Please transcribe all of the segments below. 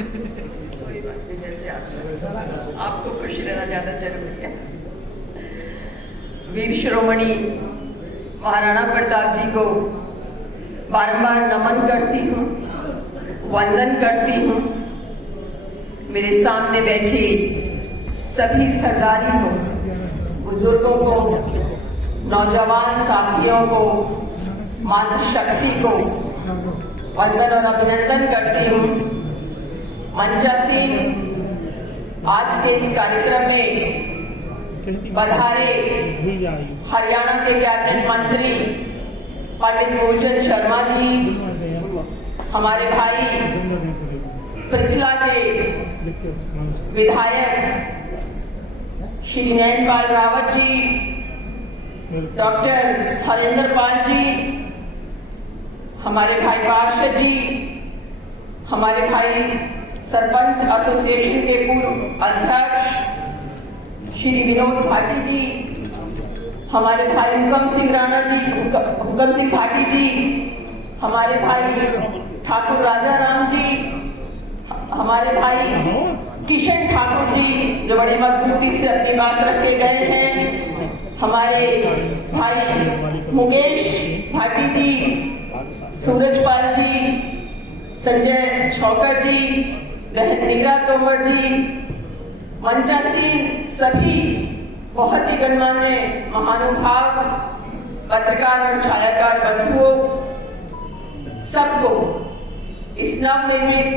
कोई बात नहीं, जैसे आपको खुश रहना ज्यादा जरूरी है। वीर शिरोमणि महाराणा प्रताप जी को बार-बार नमन करती हूँ, वंदन करती हूँ। मेरे सामने बैठे सभी सरदारी को, बुजुर्गों को, नौजवान साथियों को, मातृशक्ति को वंदन और अभिनंदन करती हूँ। मंचासीन आज के इस कार्यक्रम में पधारे हरियाणा के कैबिनेट मंत्री पंडित मूलचंद शर्मा जी, हमारे भाई पृथला के विधायक श्री नैनपाल रावत जी, डॉक्टर हरेंद्र पाल जी, हमारे भाई पार्षद जी, हमारे भाई सरपंच एसोसिएशन के पूर्व अध्यक्ष श्री विनोद भाटी जी, हमारे भाई हुकम सिंह राणा जी, हुकम सिंह भाटी जी, हमारे भाई ठाकुर राजा राम जी, हमारे भाई किशन ठाकुर जी जो बड़ी मजबूती से अपनी बात रख के गए हैं, हमारे भाई मुकेश भाटी जी, सूरजपाल जी, संजय छौकर जी, बहन नीरा तोमर जी, मंचासीन सभी बहुत ही गणमान्य महानुभाव, पत्रकार और छायाकार बंधुओं, सबको इस नवनिर्मित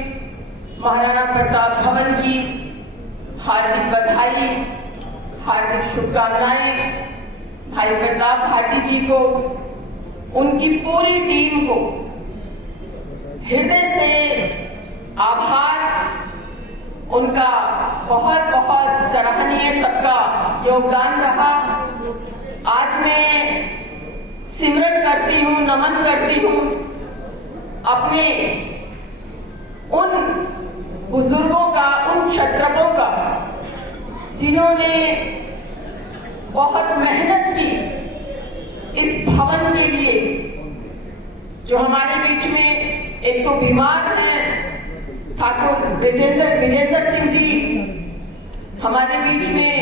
महाराणा प्रताप भवन की हार्दिक बधाई, हार्दिक शुभकामनाएं। भाई प्रताप भाटी जी को, उनकी पूरी टीम को हृदय से आभार। उनका बहुत बहुत सराहनीय सबका योगदान रहा। आज मैं सिमरन करती हूँ, नमन करती हूँ अपने उन बुजुर्गों का, उन क्षत्रपों का जिन्होंने बहुत मेहनत की इस भवन के लिए। जो हमारे बीच में एक तो बीमार हैं ठाकुर विजेंद्र सिंह जी, हमारे बीच में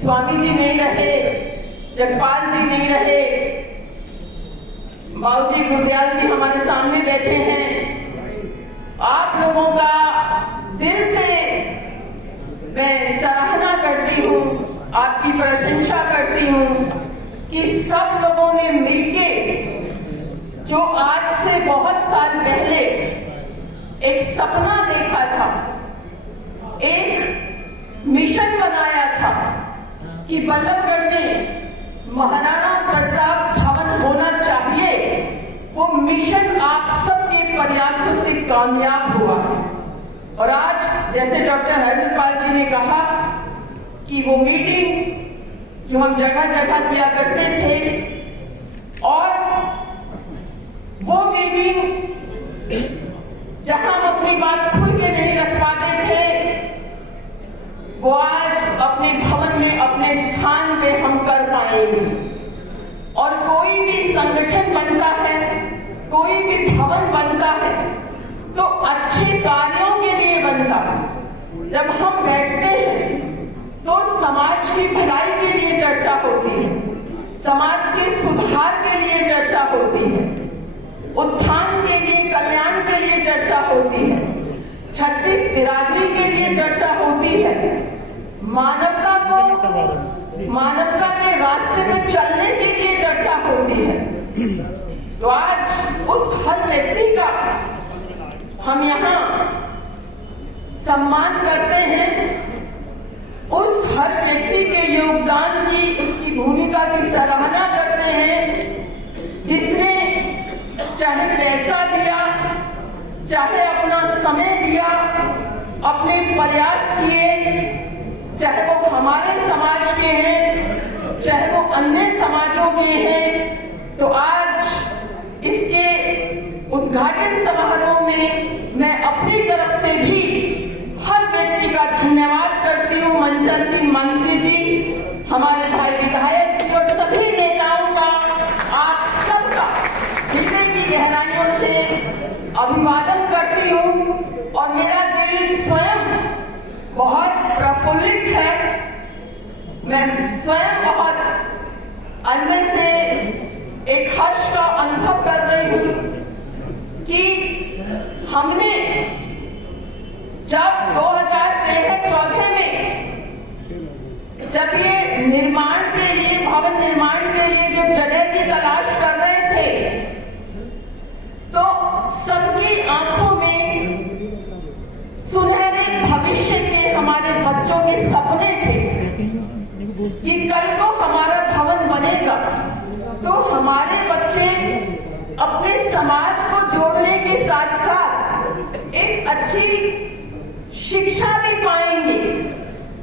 स्वामी जी नहीं रहे, जगपाल जी नहीं रहे, बाबूजी गुरदयाल जी हमारे सामने बैठे हैं। आप लोगों का दिल से मैं सराहना करती हूँ, आपकी प्रशंसा करती हूँ कि सब लोगों ने मिलके जो आज से बहुत साल पहले एक सपना देखा था, एक मिशन बनाया था कि बल्लभगढ़ में महाराणा प्रताप भवन होना चाहिए, वो मिशन आप सबके प्रयासों से कामयाब हुआ। और आज जैसे डॉक्टर हरेंद्र पाल जी ने कहा कि वो मीटिंग जो हम जगह जगह किया करते थे, और वो मीटिंग जहां हम अपनी बात खुल के नहीं रख पाते थे, वो आज अपने भवन में, अपने स्थान पे हम कर पाएंगे। और कोई भी संगठन बनता है, कोई भी भवन बनता है तो अच्छे कार्यों के लिए बनता है। जब हम बैठते हैं तो समाज की भलाई के लिए चर्चा होती है, समाज के सुधार के लिए चर्चा होती है, उत्थान के लिए, कल्याण के लिए चर्चा होती है, 36 बिरादरी के लिए चर्चा होती है, मानवता को, मानवता के रास्ते में चलने के लिए चर्चा होती है। तो आज उस हर व्यक्ति का हम यहाँ सम्मान करते हैं, उस हर व्यक्ति के योगदान की, उसकी भूमिका की सराहना करते हैं, जिसने चाहे पैसा दिया, चाहे अपना समय दिया, अपने प्रयास किए, चाहे वो हमारे समाज के हैं, चाहे वो अन्य समाजों के हैं। तो आज इसके उद्घाटन समारोह में मैं अपनी तरफ से भी हर व्यक्ति का धन्यवाद करती हूँ। मंचासीन मंत्री जी, हमारे भाई विधायक जी और सभी नेताओं का, आप सबका हृदय की गहराइयों से अभिवादन करती हूँ। और मेरा प्रफुल्लित है। मैं स्वयं बहुत अंदर से एक हर्ष का अनुभव कर रही हूं कि हमने जब 2013-14 में जब ये निर्माण के लिए, भवन निर्माण के लिए जब जगह की तलाश कर रहे थे, तो सबकी आंखों में सुनहरे भविष्य के, हमारे बच्चों के सपने थे कि कल को हमारा भवन बनेगा तो हमारे बच्चे अपने समाज को जोड़ने के साथ साथ एक अच्छी शिक्षा भी पाएंगे,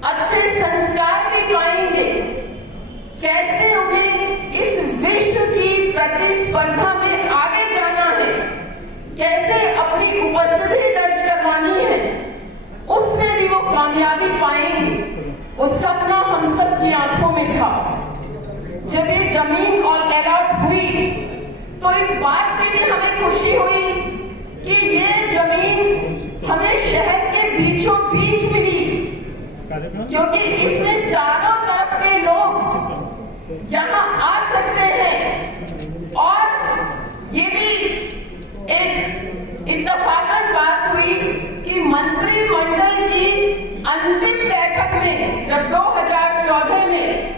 अच्छे संस्कार भी पाएंगे। कैसे उन्हें इस विश्व की प्रतिस्पर्धा में आगे जाना है, कैसे अपनी उपस्थिति दर्ज करवानी है, उसमें भी वो कामयाबी पाएंगे। वो सपना हम सब की आंखों में था। जब ये जमीन और अलॉट हुई तो इस बात की भी हमें खुशी हुई कि ये जमीन हमें शहर के बीचों बीच मिली, क्योंकि इसमें चारों तरफ के लोग यहाँ आ सकते हैं। और ये भी एक इत्तेफाकन बात हुई कि मंत्रिमंडल की अंतिम बैठक में, जब 2014 में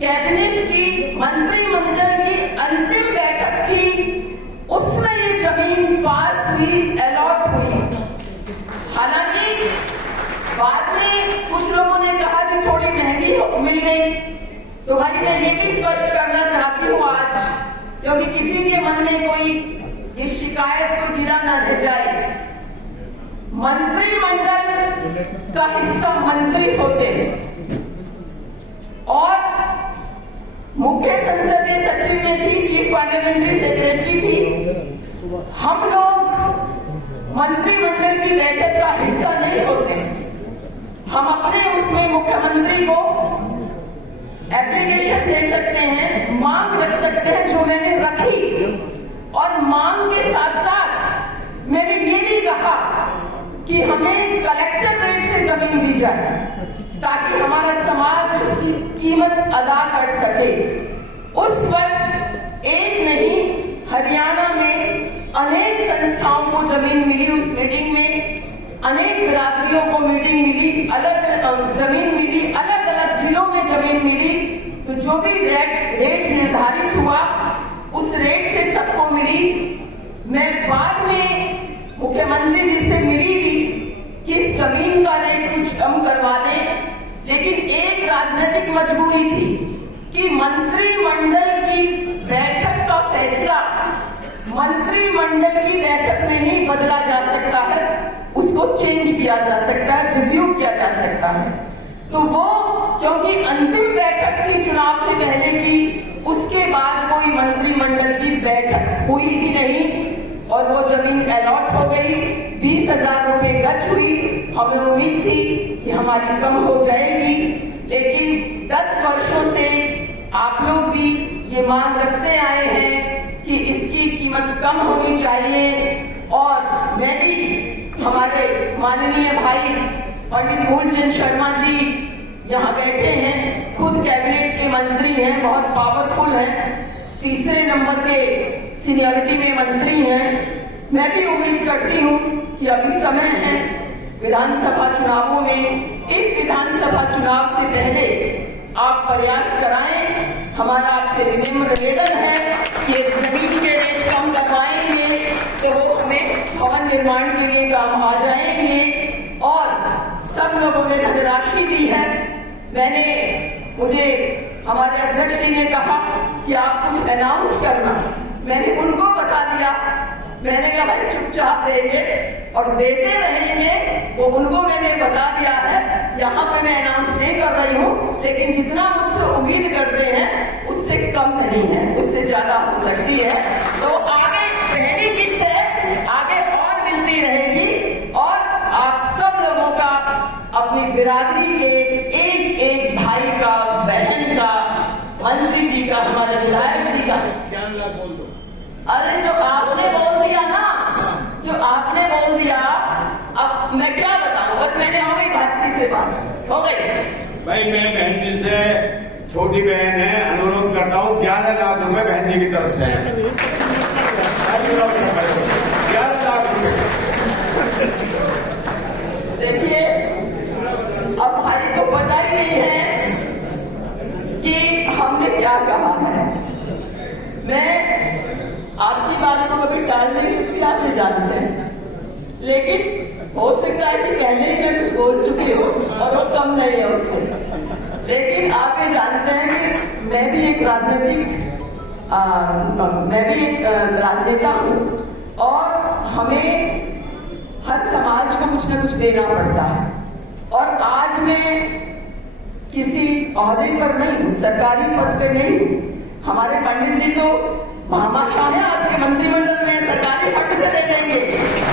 कैबिनेट की, मंत्रिमंडल की अंतिम बैठक थी, उसमें ये जमीन पास हुई, अलॉट हुई। हालांकि बाद में कुछ लोगों ने कहा कि थोड़ी महंगी मिल गई, तो भाई मैं ये भी स्पष्ट करना चाहती हूँ आज, क्योंकि किसी के मन में कोई ये शिकायत को गिरा ना रह जाए। मंत्रिमंडल का हिस्सा मंत्री होते हैं और मुख्य संसदीय सचिव में थी, चीफ पार्लियामेंट्री सेक्रेटरी थी। हम लोग मंत्रिमंडल की बैठक का हिस्सा नहीं होते। हम अपने उसमें मुख्यमंत्री को एप्लीकेशन दे सकते हैं, मांग रख सकते हैं, जो मैंने रखी। और मांग के साथ साथ मैंने ये भी कहा कि हमें कलेक्टर रेट से जमीन दी जाए ताकि हमारा समाज उसकी कीमत अदा कर सके। उस वक्त एक नहीं, हरियाणा में अनेक संस्थाओं को जमीन मिली। उस मीटिंग में अनेक बिरादरियों को मीटिंग मिली, अलग जमीन मिली, अलग अलग जिलों में जमीन मिली। तो जो भी रेट निर्धारित हुआ उस रेट से सबको मिली। मैं बाद में मुख्यमंत्री जी से मिली भी कि इस जमीन का रेट कुछ कम करवा दें, लेकिन एक राजनीतिक मजबूरी थी कि मंत्रिमंडल की बैठक का फैसला मंत्रिमंडल की बैठक में ही बदला जा सकता है, उसको चेंज किया जा सकता है, रिव्यू किया जा सकता है। तो वो क्योंकि अंतिम बैठक थी चुनाव से पहले की, उसके बाद कोई मंत्रिमंडल की बैठक हुई ही नहीं और वो जमीन अलॉट हो गई। 20,000 रुपए गज हुई। हमें उम्मीद थी कि हमारी कम हो जाएगी, लेकिन 10 वर्षों से आप लोग भी ये मांग रखते आए हैं कि इसकी कीमत कम होनी चाहिए। और मैं भी, हमारे माननीय भाई पंडित मूलचंद शर्मा जी यहाँ बैठे हैं, खुद कैबिनेट के मंत्री हैं, बहुत पावरफुल हैं, तीसरे नंबर के सीनियरिटी में मंत्री हैं। मैं भी उम्मीद करती हूँ कि अभी समय है विधानसभा चुनावों में, इस विधानसभा चुनाव से पहले आप प्रयास कराएं। हमारा आपसे विनम्र निवेदन है कि जमीन के रेट कम करवाएंगे तो वो हमें भवन निर्माण के लिए काम आ जाएंगे। और सब लोगों ने धनराशि दी है। मुझे हमारे अध्यक्ष जी ने कहा कि आप कुछ अनाउंस करना, मैंने उनको बता दिया। मैंने कहा भाई चुपचाप देंगे और देते रहेंगे, वो उनको मैंने बता दिया है। यहाँ पे मैं अनाउंस नहीं कर रही हूँ, लेकिन जितना मुझसे उम्मीद करते हैं उससे कम नहीं है, उससे ज्यादा हो सकती है। तो आगे पहली किस्त है, आगे और मिलती रहेगी। और आप सब लोगों का, अपनी बिरादरी के एक एक भाई का, बहन का, मंत्री जी का, हमारे विधायक जी का, अरे जो आपने बोल दिया ना, जो आपने बोल दिया, अब मैं क्या बताऊं, बस मैंने हो गई भाजपा से बात। हो गई। भाई मैं बहन जी से, छोटी बहन है, अनुरोध करता हूँ 11 लाख रुपए बहन जी की तरफ से 11 लाख रुपए। देखिए, अब भाई को पता ही नहीं है कि हमने क्या कहा है। मैं आपकी बात को कभी टाल नहीं सकती, आप ये जानते हैं, लेकिन हो सकता है कि पहले ही मैं कुछ बोल चुकी हूँ और वो कम नहीं है उससे। लेकिन आप ये जानते हैं कि मैं भी एक राजनेता हूँ और हमें हर समाज को कुछ ना कुछ देना पड़ता है। और आज मैं किसी ओहदे पर नहीं हूँ, सरकारी पद पे नहीं हूँ। हमारे पंडित जी तो महामाशाह है, आज के मंत्रिमंडल में सरकारी फंड से दे देंगे,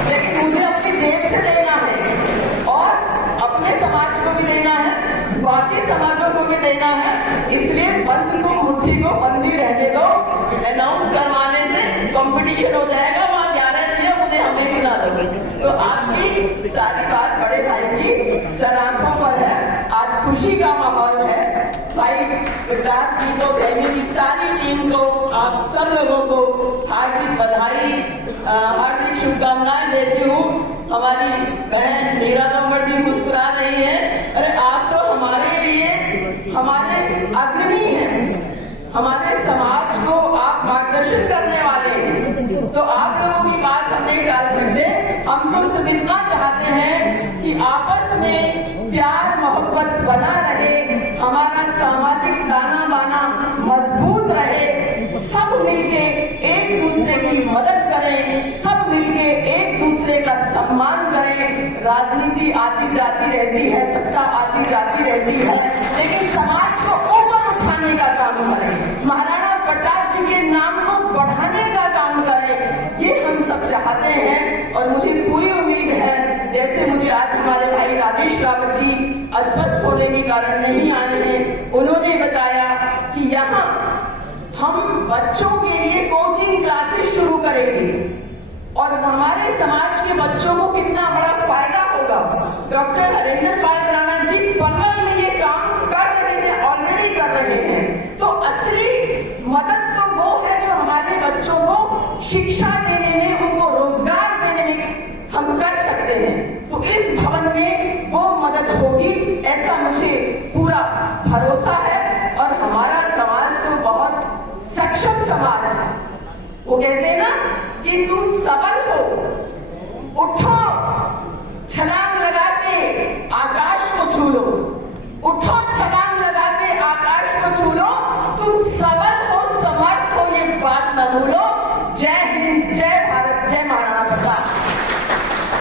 लेकिन मुझे अपनी जेब से देना है और अपने समाज को भी देना है, बाकी समाजों को भी देना है। इसलिए बंद को मुट्ठी को बंदी रहने दो, अनाउंस करवाने से कंपटीशन हो जाएगा। वहाँ 11 दिया मुझे, हमें भी ना दोगे। तो आपकी सारी बात बड़े भाई की सर आंखों पर है। आज खुशी का माहौल है। भाई विकास जी को, मेरी सारी टीम को, आप सब लोगों को हार्दिक बधाई, हार्दिक शुभकामनाएं देती हूँ। हमारी बहन मीरा तोमर जी मुस्कुरा रही है। अरे आप तो हमारे लिए हमारे अग्रणी हैं, हमारे समाज को आप मार्गदर्शन करने वाले हैं। तो आप लोगों की बात हम नहीं टाल सकते। हम तो सिर्फ इतना चाहते हैं कि आपस में प्यार मोहब्बत बना रहे, हमारा सामाजिक ताना बाना मजबूत रहे, सब मिलके एक दूसरे की मदद करें, सब मिलके एक दूसरे का सम्मान करें। राजनीति आती जाती रहती है, सत्ता आती जाती रहती है, लेकिन समाज को ऊपर उठाने का काम करें, महाराणा प्रताप जी के नाम को बढ़ाने का काम करें। ये हम सब चाहते हैं और मुझे पूरी उम्मीद है, जैसे मुझे आज हमारे भाई राजेश रावत जी अस्वस्थ होने के कारण नहीं आए हैं, उन्होंने बताया कि यहाँ हम बच्चों के लिए कोचिंग क्लासेस शुरू करेंगे और हमारे समाज के बच्चों को कितना बड़ा फायदा होगा। डॉक्टर हरेंद्र पाल राणा जी पलवल में ये काम कर रहे हैं, ऑलरेडी कर रहे हैं। तो असली मदद तो वो है जो हमारे बच्चों को शिक्षा देने में, उनको रोजगार देने में हम कर सकते हैं। तो इस भवन में वो मदद होगी, ऐसा मुझे पूरा भरोसा है। और हमारा समाज तो बहुत सक्षम समाज है। वो कहते हैं ना कि तुम सबल हो, उठो, छलांग लगा के आकाश को छू लो, उठो, छलांग लगा के आकाश को छू लो। तुम सबल हो, समर्थ हो, ये बात न भूलो। जय